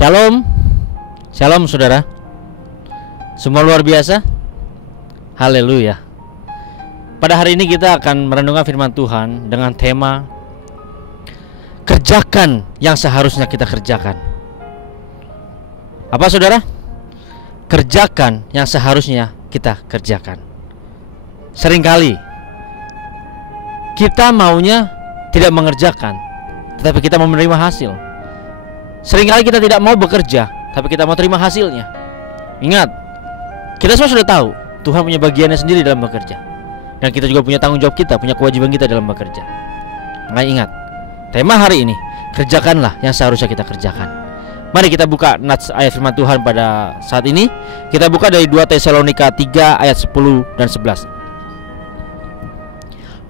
Shalom. Shalom saudara. Semua luar biasa. Haleluya. Pada hari ini kita akan merenungkan firman Tuhan dengan tema kerjakan yang seharusnya kita kerjakan. Apa saudara? Kerjakan yang seharusnya kita kerjakan. Seringkali kita maunya tidak mengerjakan, tetapi kita mau menerima hasil. Seringkali kita tidak mau bekerja, tapi kita mau terima hasilnya. Ingat, kita semua sudah tahu Tuhan punya bagiannya sendiri dalam bekerja, dan kita juga punya tanggung jawab kita, punya kewajiban kita dalam bekerja. Makanya ingat, tema hari ini, kerjakanlah yang seharusnya kita kerjakan. Mari kita buka nats ayat firman Tuhan pada saat ini. Kita buka dari 2 Tesalonika 3 ayat 10 dan 11.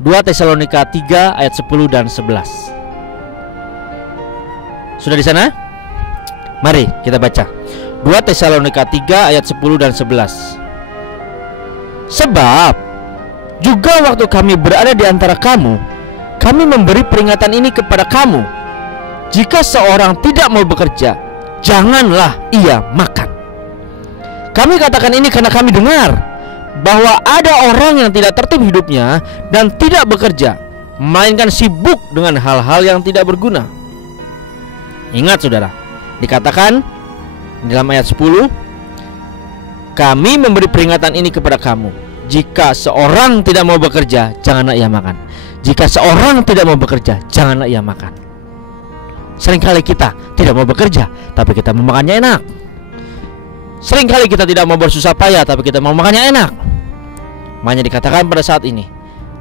2 Tesalonika 3 ayat 10 dan 11. Sudah di sana? Mari kita baca 2 Tesalonika 3 ayat 10 dan 11. Sebab juga waktu kami berada di antara kamu, kami memberi peringatan ini kepada kamu: jika seorang tidak mau bekerja, janganlah ia makan. Kami katakan ini karena kami dengar bahwa ada orang yang tidak tertib hidupnya dan tidak bekerja, melainkan sibuk dengan hal-hal yang tidak berguna. Ingat saudara, dikatakan dalam ayat 10, kami memberi peringatan ini kepada kamu: jika seorang tidak mau bekerja, janganlah ia makan. Jika seorang tidak mau bekerja, janganlah ia makan. Seringkali kita tidak mau bekerja, tapi kita mau makannya enak. Seringkali kita tidak mau bersusah payah, tapi kita mau makannya enak. Makanya dikatakan pada saat ini,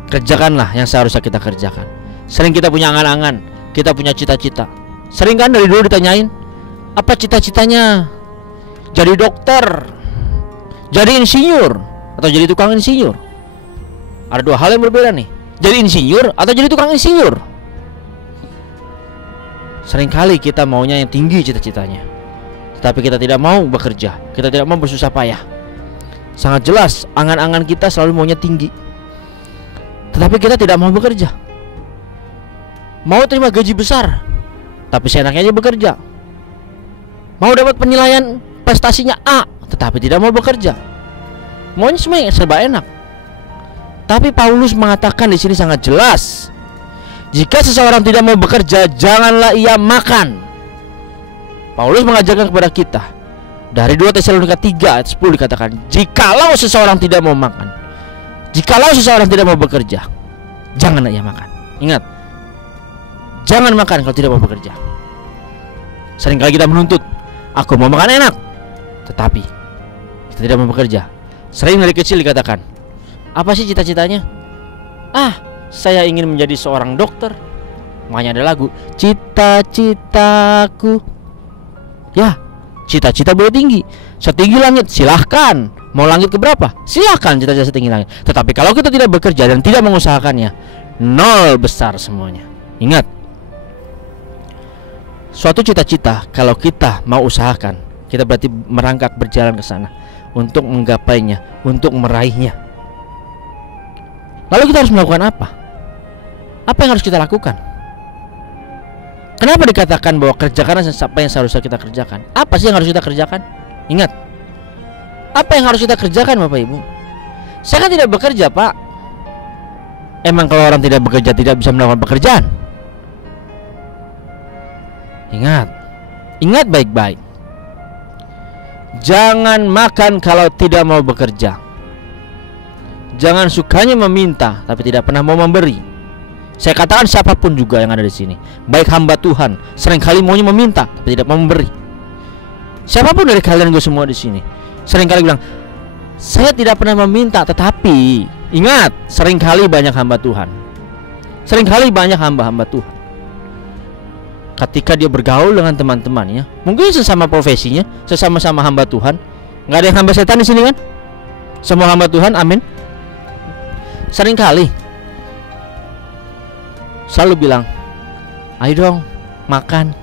kerjakanlah yang seharusnya kita kerjakan. Sering kita punya angan-angan, kita punya cita-cita. Sering kan dari dulu ditanyain, apa cita-citanya? Jadi dokter, jadi insinyur, atau jadi tukang insinyur. Ada dua hal yang berbeda nih, jadi insinyur atau jadi tukang insinyur. Seringkali kita maunya yang tinggi cita-citanya, tetapi kita tidak mau bekerja, kita tidak mau bersusah payah. Sangat jelas angan-angan kita selalu maunya tinggi, tetapi kita tidak mau bekerja. Mau terima gaji besar, tapi seenaknya aja bekerja. Mau dapat penilaian prestasinya A, tetapi tidak mau bekerja. Maunya semua yang serba enak. Tapi Paulus mengatakan di sini sangat jelas, jika seseorang tidak mau bekerja, janganlah ia makan. Paulus mengajarkan kepada kita dari 2 Tesalonika 3 ayat 10 dikatakan, jikalau seseorang tidak mau makan, jikalau seseorang tidak mau bekerja, janganlah ia makan. Ingat, jangan makan kalau tidak mau bekerja. Seringkali kita menuntut, aku mau makan enak, tetapi kita tidak mau bekerja. Sering dari kecil dikatakan, apa sih cita-citanya? Saya ingin menjadi seorang dokter. Makanya ada lagu, cita-citaku. Ya, cita-cita boleh tinggi, setinggi langit, silahkan. Mau langit keberapa? Silahkan cita-cita setinggi langit. Tetapi kalau kita tidak bekerja dan tidak mengusahakannya, nol besar semuanya. Ingat, suatu cita-cita kalau kita mau usahakan, kita berarti merangkak berjalan ke sana untuk menggapainya, untuk meraihnya. Lalu kita harus melakukan apa? Apa yang harus kita lakukan? Kenapa dikatakan bahwa kerjakan apa yang seharusnya kita kerjakan? Apa sih yang harus kita kerjakan? Ingat, apa yang harus kita kerjakan Bapak Ibu? Saya kan tidak bekerja Pak. Emang kalau orang tidak bekerja tidak bisa melakukan pekerjaan? Ingat baik-baik. Jangan makan kalau tidak mau bekerja. Jangan sukanya meminta tapi tidak pernah mau memberi. Saya katakan siapapun juga yang ada di sini, baik hamba Tuhan, seringkali maunya meminta tapi tidak mau memberi. Siapapun dari kalian gue semua di sini, seringkali bilang, saya tidak pernah meminta, tetapi ingat, seringkali banyak hamba Tuhan, seringkali banyak hamba-hamba Tuhan, ketika dia bergaul dengan teman-temannya, mungkin sesama profesinya, sesama-sama hamba Tuhan. Nggak ada yang hamba setan di sini kan? Semua hamba Tuhan, amin. Seringkali selalu bilang, ayo dong makan.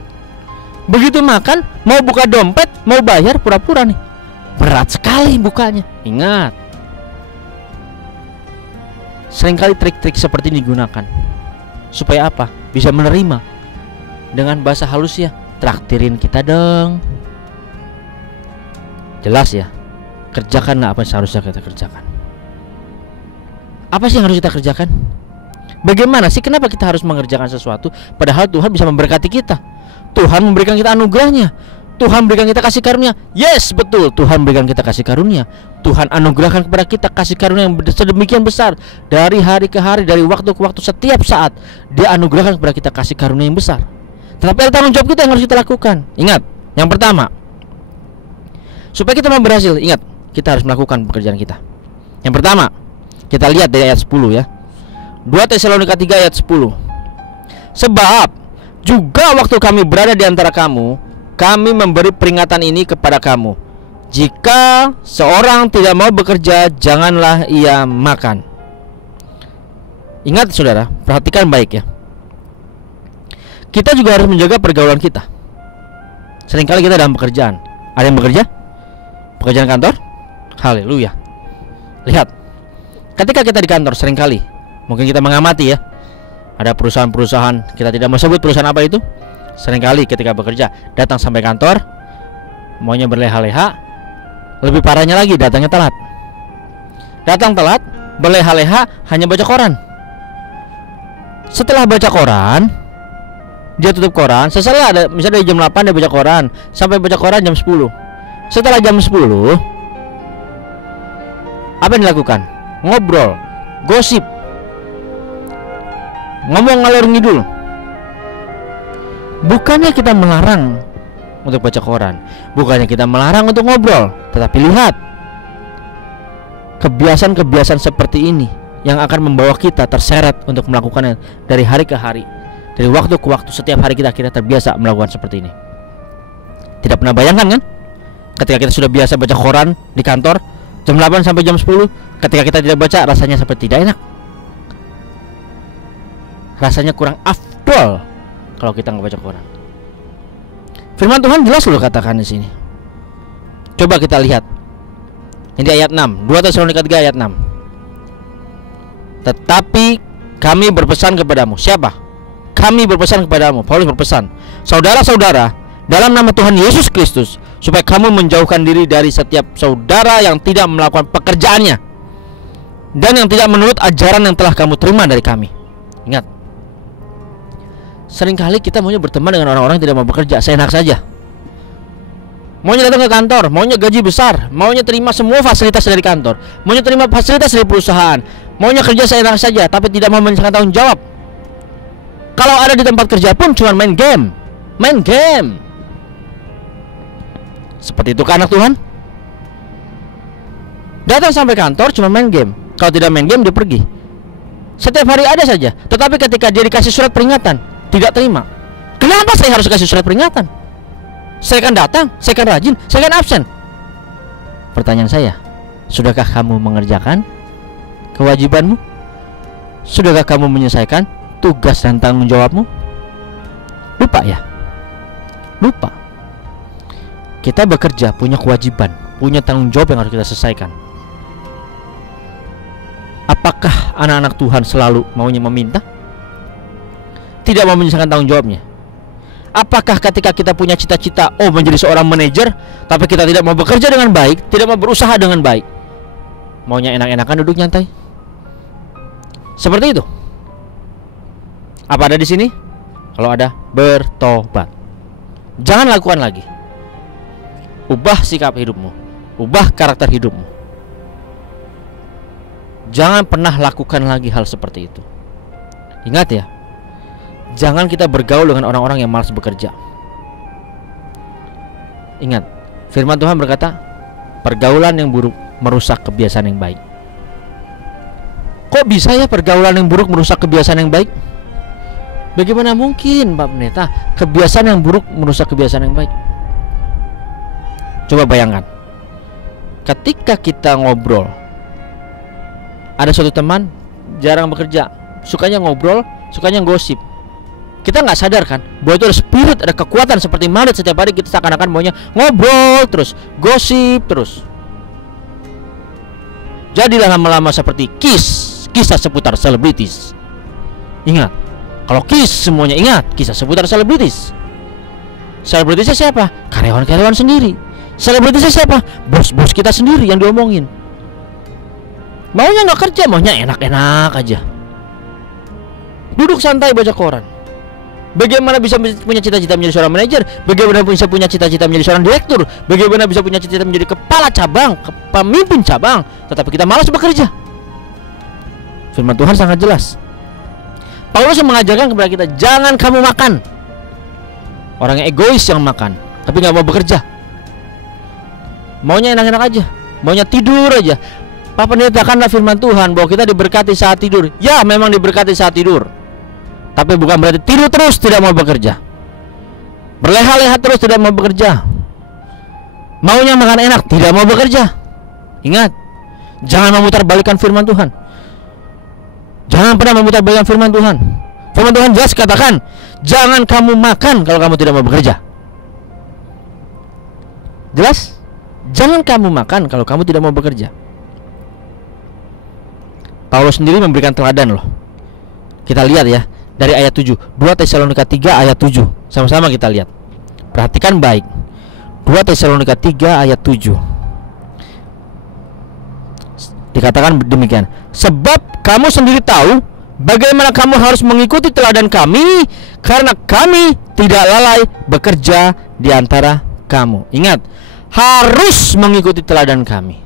Begitu makan, mau buka dompet, mau bayar, pura-pura nih, berat sekali bukanya. Ingat, seringkali trik-trik seperti ini digunakan supaya apa? Bisa menerima dengan bahasa halus ya, traktirin kita dong. Jelas ya, kerjakanlah apa yang seharusnya kita kerjakan. Apa sih yang harus kita kerjakan? Bagaimana sih, kenapa kita harus mengerjakan sesuatu padahal Tuhan bisa memberkati kita? Tuhan memberikan kita anugerahnya, Tuhan berikan kita kasih karunia. Yes, betul, Tuhan berikan kita kasih karunia. Tuhan anugerahkan kepada kita kasih karunia yang sedemikian besar. Dari hari ke hari, dari waktu ke waktu, setiap saat Dia anugerahkan kepada kita kasih karunia yang besar. Tetapi ada tanggung jawab kita yang harus kita lakukan. Ingat, yang pertama, supaya kita mau berhasil, ingat, kita harus melakukan pekerjaan kita. Yang pertama, kita lihat dari ayat 10 ya. 2 Tesalonika 3 ayat 10. Sebab juga waktu kami berada di antara kamu, kami memberi peringatan ini kepada kamu. Jika seorang tidak mau bekerja, janganlah ia makan. Ingat saudara, perhatikan baik ya. Kita juga harus menjaga pergaulan kita. Seringkali kita dalam pekerjaan, ada yang bekerja? Pekerjaan kantor? Haleluya. Lihat, ketika kita di kantor, seringkali mungkin kita mengamati ya, ada perusahaan-perusahaan, kita tidak mau sebut perusahaan apa itu. Seringkali ketika bekerja, datang sampai kantor, maunya berleha-leha. Lebih parahnya lagi, datangnya telat. Datang telat, berleha-leha, hanya baca koran. Setelah baca koran, dia tutup koran. Setelah ada, misalnya dari jam 8 dia baca koran, sampai baca koran jam 10. Setelah jam 10, apa yang dilakukan? Ngobrol, gosip, ngomong ngalor ngidul. Bukannya kita melarang untuk baca koran, bukannya kita melarang untuk ngobrol, tetapi lihat, kebiasaan-kebiasaan seperti ini yang akan membawa kita terseret untuk melakukannya dari hari ke hari, dari waktu ke waktu. Setiap hari kita terbiasa melakukan seperti ini. Tidak pernah bayangkan kan, ketika kita sudah biasa baca koran di kantor jam 8 sampai jam 10, ketika kita tidak baca, rasanya seperti tidak enak, rasanya kurang afdol kalau kita nggak baca koran. Firman Tuhan jelas loh katakan di sini. Coba kita lihat. Ini ayat 6, 2 Tesalonika 3 ayat 6. Tetapi kami berpesan kepadamu. Siapa? Kami berpesan kepadamu. Paulus berpesan, saudara-saudara, dalam nama Tuhan Yesus Kristus, supaya kamu menjauhkan diri dari setiap saudara yang tidak melakukan pekerjaannya dan yang tidak menurut ajaran yang telah kamu terima dari kami. Ingat, seringkali kita maunya berteman dengan orang-orang yang tidak mau bekerja, seenak saja. Maunya datang ke kantor, maunya gaji besar, maunya terima semua fasilitas dari kantor, maunya terima fasilitas dari perusahaan, maunya kerja seenak saja, tapi tidak mau menyelesaikan tanggung jawab. Kalau ada di tempat kerja pun cuma main game. Main game. Seperti itu kan anak Tuhan? Datang sampai kantor cuma main game. Kalau tidak main game dia pergi. Setiap hari ada saja. Tetapi ketika dia dikasih surat peringatan, tidak terima. Kenapa saya harus kasih surat peringatan? Saya akan datang, saya akan rajin, saya akan absen. Pertanyaan saya, sudahkah kamu mengerjakan kewajibanmu? Sudahkah kamu menyelesaikan tugas dan tanggung jawabmu? Lupa ya? Lupa. Kita bekerja, punya kewajiban, punya tanggung jawab yang harus kita selesaikan. Apakah anak-anak Tuhan selalu maunya meminta? Tidak mau menyelesaikan tanggung jawabnya. Apakah ketika kita punya cita-cita menjadi seorang manajer, tapi kita tidak mau bekerja dengan baik, tidak mau berusaha dengan baik, maunya enak-enakan duduk nyantai? Seperti itu. Apa ada di sini? Kalau ada, bertobat. Jangan lakukan lagi. Ubah sikap hidupmu, ubah karakter hidupmu. Jangan pernah lakukan lagi hal seperti itu. Ingat ya, jangan kita bergaul dengan orang-orang yang malas bekerja. Ingat, firman Tuhan berkata, pergaulan yang buruk merusak kebiasaan yang baik. Kok bisa ya pergaulan yang buruk merusak kebiasaan yang baik? Bagaimana mungkin Pak Pendeta kebiasaan yang buruk merusak kebiasaan yang baik? Coba bayangkan, ketika kita ngobrol, ada suatu teman jarang bekerja, sukanya ngobrol, sukanya gosip. Kita nggak sadar kan bahwa itu ada spirit, ada kekuatan seperti magnet. Setiap hari kita seakan-akan maunya ngobrol terus, gosip terus. Jadilah lama-lama seperti kisah seputar selebritis. Ingat, kalau semuanya ingat kisah seputar selebritis. Selebritisnya siapa? Karyawan-karyawan sendiri Selebritisnya siapa? Bos-bos kita sendiri yang diomongin. Maunya nggak kerja, maunya enak-enak aja. Duduk santai baca koran. Bagaimana bisa punya cita-cita menjadi seorang manajer? Bagaimana bisa punya cita-cita menjadi seorang direktur? Bagaimana bisa punya cita-cita menjadi kepala cabang, pemimpin cabang, tetapi kita malas bekerja? Firman Tuhan sangat jelas. Paulus mengajarkan kepada kita, jangan kamu makan. Orang yang egois yang makan, tapi nggak mau bekerja. Maunya enak-enak aja, maunya tidur aja. Pak Pendeta, katakanlah firman Tuhan bahwa kita diberkati saat tidur. Ya, memang diberkati saat tidur, tapi bukan berarti tidur terus tidak mau bekerja, berleha-leha terus tidak mau bekerja, maunya makan enak tidak mau bekerja. Ingat, jangan memutarbalikkan firman Tuhan. Jangan pernah memutarbalikkan firman Tuhan. Firman Tuhan jelas katakan, jangan kamu makan kalau kamu tidak mau bekerja. Jelas? Jangan kamu makan kalau kamu tidak mau bekerja. Paulus sendiri memberikan teladan loh. Kita lihat ya, dari ayat 7, 2 Tesalonika 3 ayat 7. Sama-sama kita lihat. Perhatikan baik. 2 Tesalonika 3 ayat 7. Dikatakan demikian, sebab kamu sendiri tahu bagaimana kamu harus mengikuti teladan kami, karena kami tidak lalai bekerja di antara kamu. Ingat, harus mengikuti teladan kami.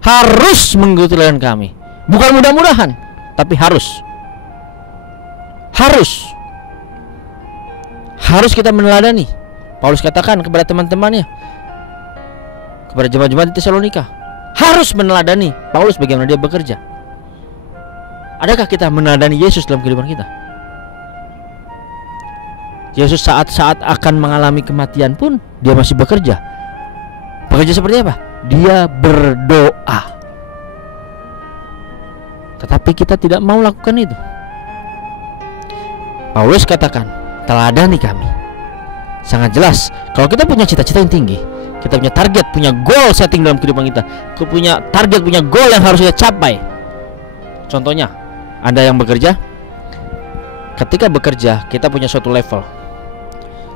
Harus mengikuti teladan kami. Bukan mudah-mudahan, tapi harus. Harus kita meneladani. Paulus katakan kepada teman-temannya, kepada jemaat-jemaat di Tesalonika, harus meneladani Paulus bagaimana dia bekerja. Adakah kita meneladani Yesus dalam kehidupan kita? Yesus saat-saat akan mengalami kematian pun dia masih bekerja. Bekerja seperti apa? Dia berdoa. Tetapi kita tidak mau lakukan itu. Paulus katakan, teladani kami. Sangat jelas, kalau kita punya cita-cita yang tinggi, kita punya target, punya goal setting dalam kehidupan kita, punya target, punya goal yang harus kita capai. Contohnya, Anda yang bekerja, ketika bekerja kita punya suatu level.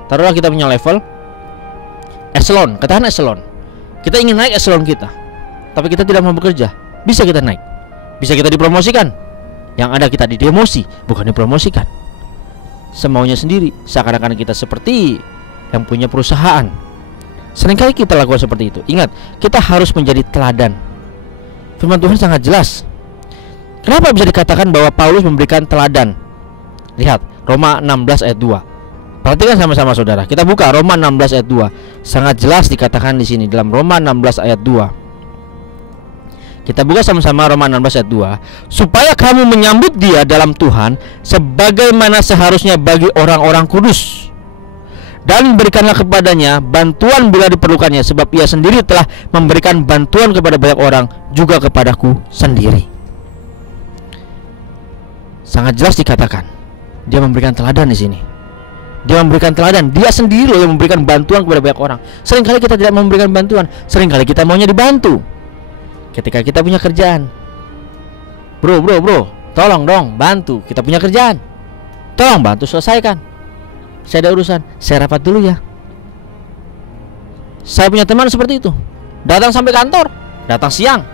Taruhlah kita punya level eselon, katakan eselon. Kita ingin naik eselon kita, tapi kita tidak mau bekerja. Bisa kita naik, bisa kita dipromosikan. Yang ada kita didemosi, bukan dipromosikan. Semaunya sendiri, seakan-akan kita seperti yang punya perusahaan. Seringkali kita lakukan seperti itu. Ingat, kita harus menjadi teladan. Firman Tuhan sangat jelas. Kenapa bisa dikatakan bahwa Paulus memberikan teladan? Lihat, Roma 16 ayat 2. Perhatikan sama-sama saudara. Kita buka Roma 16 ayat 2. Sangat jelas dikatakan di sini dalam Roma 16 ayat 2. Kita buka sama-sama Roma 16 ayat 2. Supaya kamu menyambut dia dalam Tuhan sebagaimana seharusnya bagi orang-orang kudus. Dan berikanlah kepadanya bantuan bila diperlukannya, sebab ia sendiri telah memberikan bantuan kepada banyak orang, juga kepadaku sendiri. Sangat jelas dikatakan, dia memberikan teladan di sini. Dia memberikan teladan, dia sendiri loh yang memberikan bantuan kepada banyak orang. Seringkali kita tidak memberikan bantuan, seringkali kita maunya dibantu. Ketika kita punya kerjaan, bro, tolong dong bantu, kita punya kerjaan, tolong bantu selesaikan. Saya ada urusan, saya rapat dulu ya. Saya punya teman seperti itu, datang sampai kantor, datang siang,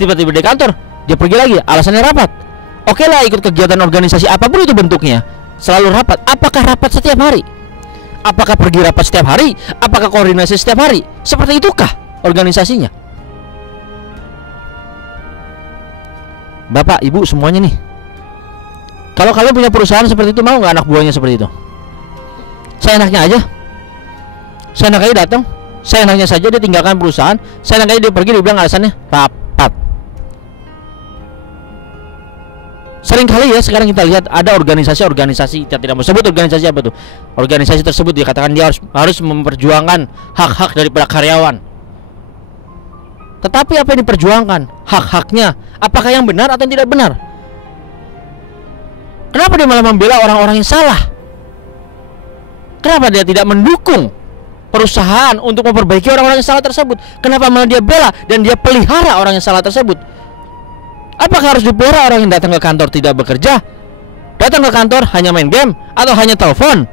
tiba-tiba di kantor, dia pergi lagi, alasannya rapat. Oke lah, ikut kegiatan organisasi apapun itu bentuknya, selalu rapat. Apakah rapat setiap hari? Apakah pergi rapat setiap hari? Apakah koordinasi setiap hari? Seperti itukah organisasinya? Bapak, ibu semuanya nih, kalau kalian punya perusahaan seperti itu, mau nggak anak buahnya seperti itu? Saya enaknya aja, saya enaknya datang, saya enaknya saja dia tinggalkan perusahaan, saya enaknya dia pergi, dia bilang alasannya rapat. Seringkali ya sekarang kita lihat ada organisasi-organisasi, kita tidak mau sebut organisasi apa tuh. Organisasi tersebut dikatakan dia harus memperjuangkan hak-hak daripada karyawan. Tetapi apa yang diperjuangkan? Hak-haknya. Apakah yang benar atau yang tidak benar? Kenapa dia malah membela orang-orang yang salah? Kenapa dia tidak mendukung perusahaan untuk memperbaiki orang-orang yang salah tersebut? Kenapa malah dia bela dan dia pelihara orang yang salah tersebut? Apakah harus dipelihara orang yang datang ke kantor tidak bekerja? Datang ke kantor hanya main game atau hanya telepon?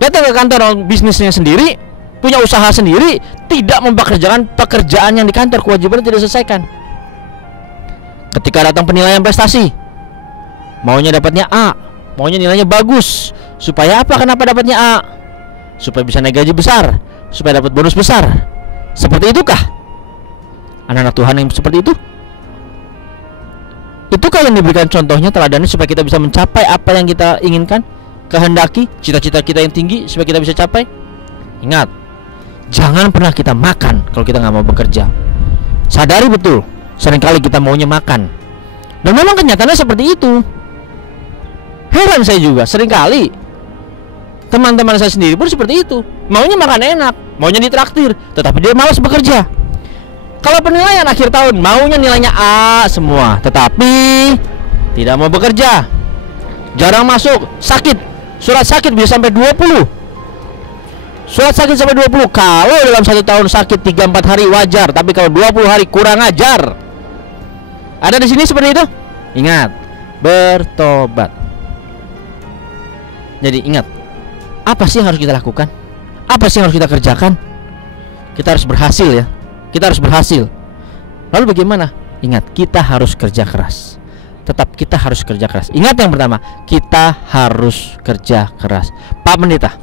Datang ke kantor bisnisnya sendiri? punya usaha sendiri, tidak mempekerjakan pekerjaan yang di kantor, kewajiban tidak diselesaikan. Ketika datang penilaian prestasi, maunya dapatnya A, maunya nilainya bagus. Supaya apa? Kenapa dapatnya A? Supaya bisa naik gaji besar, supaya dapat bonus besar. Seperti itukah anak-anak Tuhan yang seperti itu? Itukah yang diberikan contohnya, teladannya, supaya kita bisa mencapai apa yang kita inginkan, kehendaki, cita-cita kita yang tinggi, supaya kita bisa capai? Ingat, jangan pernah kita makan kalau kita nggak mau bekerja. Sadari betul, seringkali kita maunya makan, dan memang kenyataannya seperti itu. Heran saya juga, seringkali teman-teman saya sendiri pun seperti itu. Maunya makan enak, maunya ditraktir, tetapi dia malas bekerja. Kalau penilaian akhir tahun, maunya nilainya A semua, tetapi tidak mau bekerja. Jarang masuk, sakit. Surat sakit bisa sampai 20. Surat sakit sampai 20. Kalau dalam 1 tahun sakit 3-4 hari wajar, tapi kalau 20 hari kurang ajar. Ada di sini seperti itu? Ingat, bertobat. Jadi ingat, apa sih yang harus kita lakukan? Apa sih yang harus kita kerjakan? Kita harus berhasil ya. Kita harus berhasil. Lalu bagaimana? Ingat, kita harus kerja keras. Tetap kita harus kerja keras. Ingat yang pertama, kita harus kerja keras. Pak Pendeta,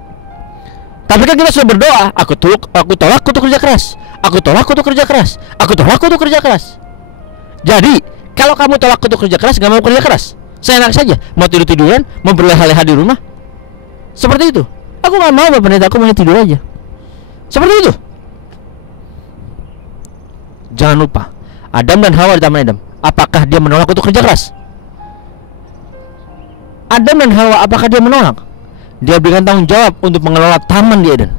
tapi kan kita sudah berdoa, aku tolak kutuk kerja keras. Aku tolak kutuk kerja keras. Aku tolak kutuk kerja keras. Jadi, kalau kamu tolak kutuk kerja keras, gak mau kerja keras, seenak saja, mau tidur-tiduran, mau berleha-leha di rumah, seperti itu. Aku gak mau Pak Pendeta, aku mau tidur aja. Seperti itu. Jangan lupa, Adam dan Hawa di Taman Eden, apakah dia menolak untuk kerja keras? Adam dan Hawa, apakah dia menolak? Dia berikan tanggung jawab untuk mengelola taman di Eden.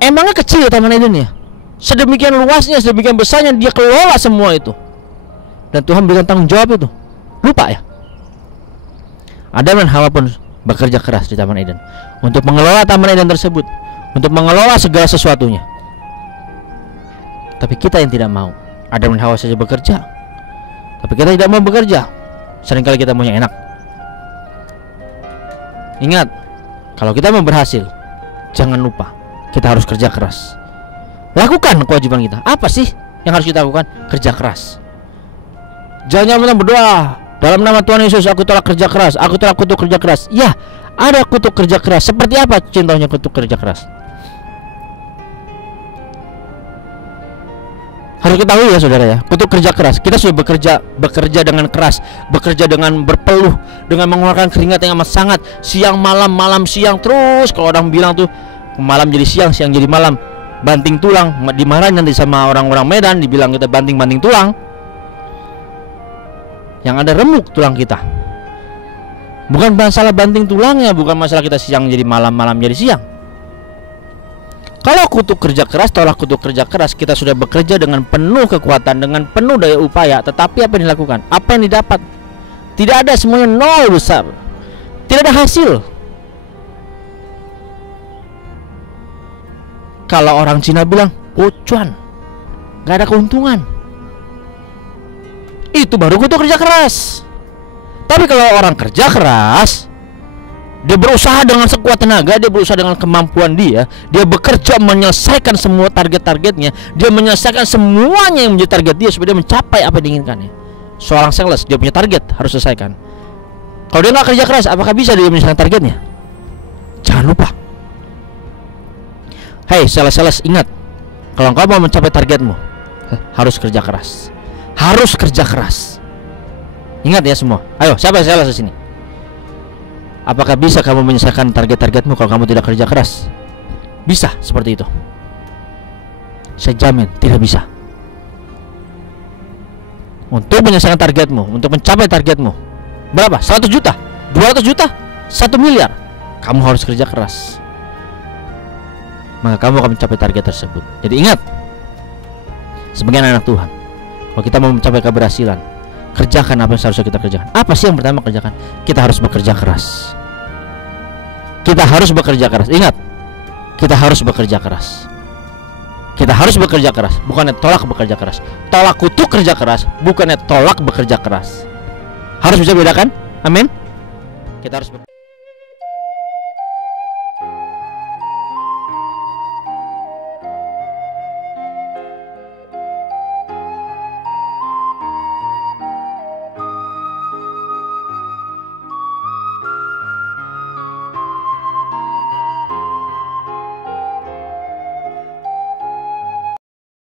Emangnya kecil Taman Eden ya? Sedemikian luasnya, sedemikian besarnya, dia kelola semua itu. Dan Tuhan berikan tanggung jawab itu. Lupa ya? Adam dan Hawa pun bekerja keras di Taman Eden untuk mengelola Taman Eden tersebut, untuk mengelola segala sesuatunya. Tapi kita yang tidak mau. Adam dan Hawa saja bekerja, tapi kita tidak mau bekerja. Seringkali kita maunya enak. Ingat, kalau kita mau berhasil, jangan lupa kita harus kerja keras. Lakukan kewajiban kita. Apa sih yang harus kita lakukan? Kerja keras. Jangan berdoa, dalam nama Tuhan Yesus aku tolak kerja keras, aku tolak kutuk kerja keras. Ya, ada kutuk kerja keras. Seperti apa contohnya kutuk kerja keras? Harus ketahui ya saudara ya, kutuk kerja keras. Kita sudah bekerja dengan keras, bekerja dengan berpeluh, dengan mengeluarkan keringat yang amat sangat, siang malam, malam siang terus. Kalau orang bilang tuh malam jadi siang, siang jadi malam, banting tulang, dimarahin nanti sama orang-orang Medan, dibilang kita banting-banting tulang. Yang ada remuk tulang kita. Bukan masalah banting tulangnya, bukan masalah kita siang jadi malam, malam jadi siang. Kalau kutuk kerja keras, tolak kutuk kerja keras, kita sudah bekerja dengan penuh kekuatan, dengan penuh daya upaya, tetapi apa yang dilakukan? Apa yang didapat? Tidak ada, semuanya nol besar. Tidak ada hasil. Kalau orang Cina bilang, "Pocuan," gak ada keuntungan. Itu baru kutuk kerja keras. Tapi kalau orang kerja keras, dia berusaha dengan sekuat tenaga, dia berusaha dengan kemampuan dia bekerja menyelesaikan semua target-targetnya, dia menyelesaikan semuanya yang menjadi target dia supaya dia mencapai apa yang diinginkannya. Seorang sales, dia punya target, harus selesaikan. Kalau dia nggak kerja keras, apakah bisa dia menyelesaikan targetnya? Jangan lupa. Hei sales, ingat, kalau engkau mau mencapai targetmu, harus kerja keras. Harus kerja keras. Ingat ya semua. Ayo, siapa yang sales di sini? Apakah bisa kamu menyelesaikan target-targetmu kalau kamu tidak kerja keras? Bisa seperti itu? Saya jamin tidak bisa. Untuk menyelesaikan targetmu, untuk mencapai targetmu, berapa? 100 juta? 200 juta? 1 miliar? Kamu harus kerja keras, maka kamu akan mencapai target tersebut. Jadi ingat, sebagai anak Tuhan, kalau kita mau mencapai keberhasilan, kerjakan apa yang seharusnya kita kerjakan. Apa sih yang pertama kerjakan? Kita harus bekerja keras. Kita harus bekerja keras. Ingat, kita harus bekerja keras. Kita harus bekerja keras, bukannya tolak bekerja keras. Tolak kutuk kerja keras, bukannya tolak bekerja keras. Harus bisa bedakan. Amin. Kita harus